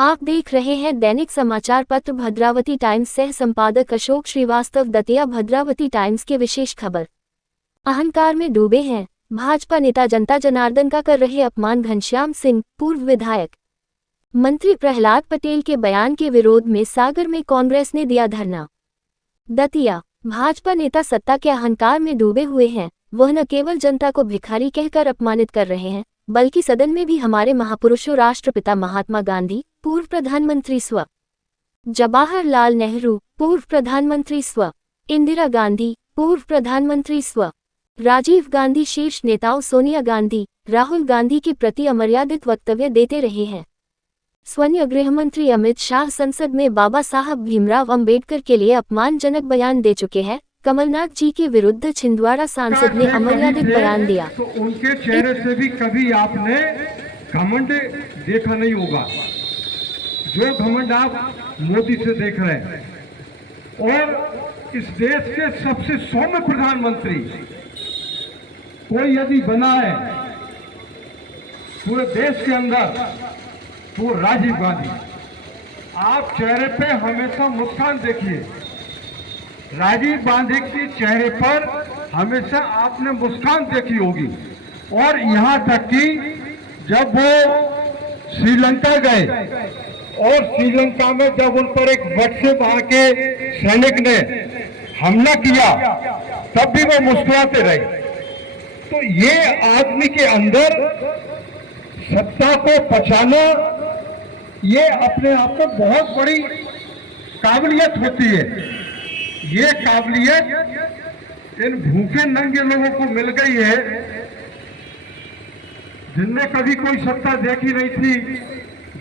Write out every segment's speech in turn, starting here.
आप देख रहे हैं दैनिक समाचार पत्र भद्रावती टाइम्स। सह संपादक अशोक श्रीवास्तव। दतिया भद्रावती टाइम्स के विशेष खबर। अहंकार में डूबे हैं भाजपा नेता जनता जनार्दन का कर रहे अपमान। घनश्याम सिंह, पूर्व विधायक। मंत्री प्रहलाद पटेल के बयान के विरोध में सागर में कांग्रेस ने दिया धरना। दतिया भाजपा नेता सत्ता के अहंकार में डूबे हुए हैं। वह न केवल जनता को भिखारी कहकर अपमानित कर रहे हैं, बल्कि सदन में भी हमारे महापुरुषों राष्ट्रपिता महात्मा गांधी, पूर्व प्रधानमंत्री स्व. जवाहरलाल नेहरू, पूर्व प्रधानमंत्री स्व. इंदिरा गांधी, पूर्व प्रधानमंत्री स्व. राजीव गांधी, शीर्ष नेताओं सोनिया गांधी, राहुल गांधी के प्रति अमर्यादित वक्तव्य देते रहे हैं। स्वयं गृहमंत्री अमित शाह संसद में बाबा साहब भीमराव अंबेडकर के लिए अपमानजनक बयान दे चुके हैं। कमलनाथ जी के विरुद्ध छिंदवाड़ा सांसद ने अमर्यादित बयान दिया। तो उनके चेहरे से भी कभी आपने घमंड देखा नहीं होगा, जो घमंड आप मोदी से देख रहे हैं। और इस देश के सबसे सौम्य प्रधानमंत्री कोई यदि बना है पूरे देश के अंदर, तो राजीव गांधी। आप चेहरे पे हमेशा मुस्कान देखिए। राजीव गांधी के चेहरे पर हमेशा आपने मुस्कान देखी होगी। और यहाँ तक कि जब वो श्रीलंका गए और श्रीलंका में जब उन पर एक वट से बाहर के सैनिक ने हमला किया, तब भी वो मुस्कुराते रहे। तो ये आदमी के अंदर सत्ता को पचाना, ये अपने आप में बहुत बड़ी काबिलियत होती है। ये काबिलियत इन भूखे नंगे लोगों को मिल गई है, जिनने कभी कोई सत्ता देखी नहीं थी।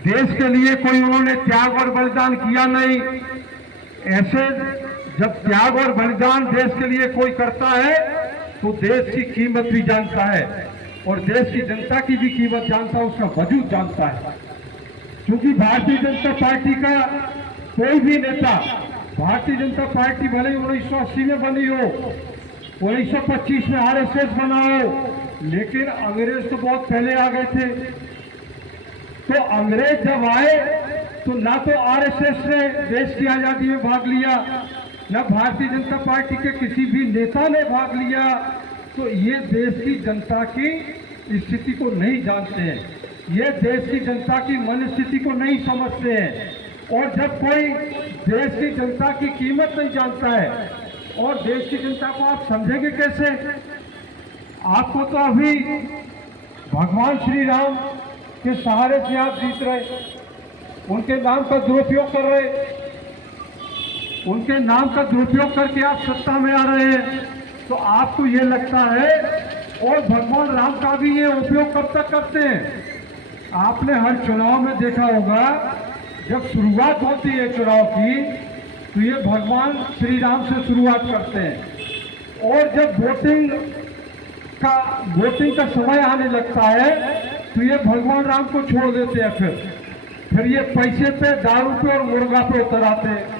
देश के लिए कोई उन्होंने त्याग और बलिदान किया नहीं। ऐसे जब त्याग और बलिदान देश के लिए कोई करता है, तो देश की कीमत भी जानता है और देश की जनता की भी कीमत जानता है, उसका वजूद जानता है। क्योंकि भारतीय जनता पार्टी का कोई भी नेता, भारतीय जनता पार्टी भले 1980 में बनी हो, 1925 में आरएसएस बना हो, लेकिन अंग्रेज तो बहुत पहले आ गए थे। तो अंग्रेज जब आए तो ना तो आरएसएस ने देश की आजादी में भाग लिया, न भारतीय जनता पार्टी के किसी भी नेता ने भाग लिया। तो ये देश की जनता की स्थिति को नहीं जानते हैं, ये देश की जनता की मन स्थिति को नहीं समझते हैं। और जब कोई देश की जनता की कीमत नहीं जानता है, और देश की जनता को आप समझेंगे कैसे? आपको तो अभी भगवान श्री राम के सहारे से आप जीत रहे, उनके नाम का दुरुपयोग कर रहे, उनके नाम का दुरुपयोग करके आप सत्ता में आ रहे हैं। तो आपको ये लगता है, और भगवान राम का भी ये उपयोग कब तक करते हैं? आपने हर चुनाव में देखा होगा, जब शुरुआत होती है चुनाव की, तो ये भगवान श्री राम से शुरुआत करते हैं। और जब वोटिंग का समय आने लगता है, तो ये भगवान राम को छोड़ देते हैं। फिर ये पैसे पे, दारू पे और मुर्गा पे उतर आते हैं।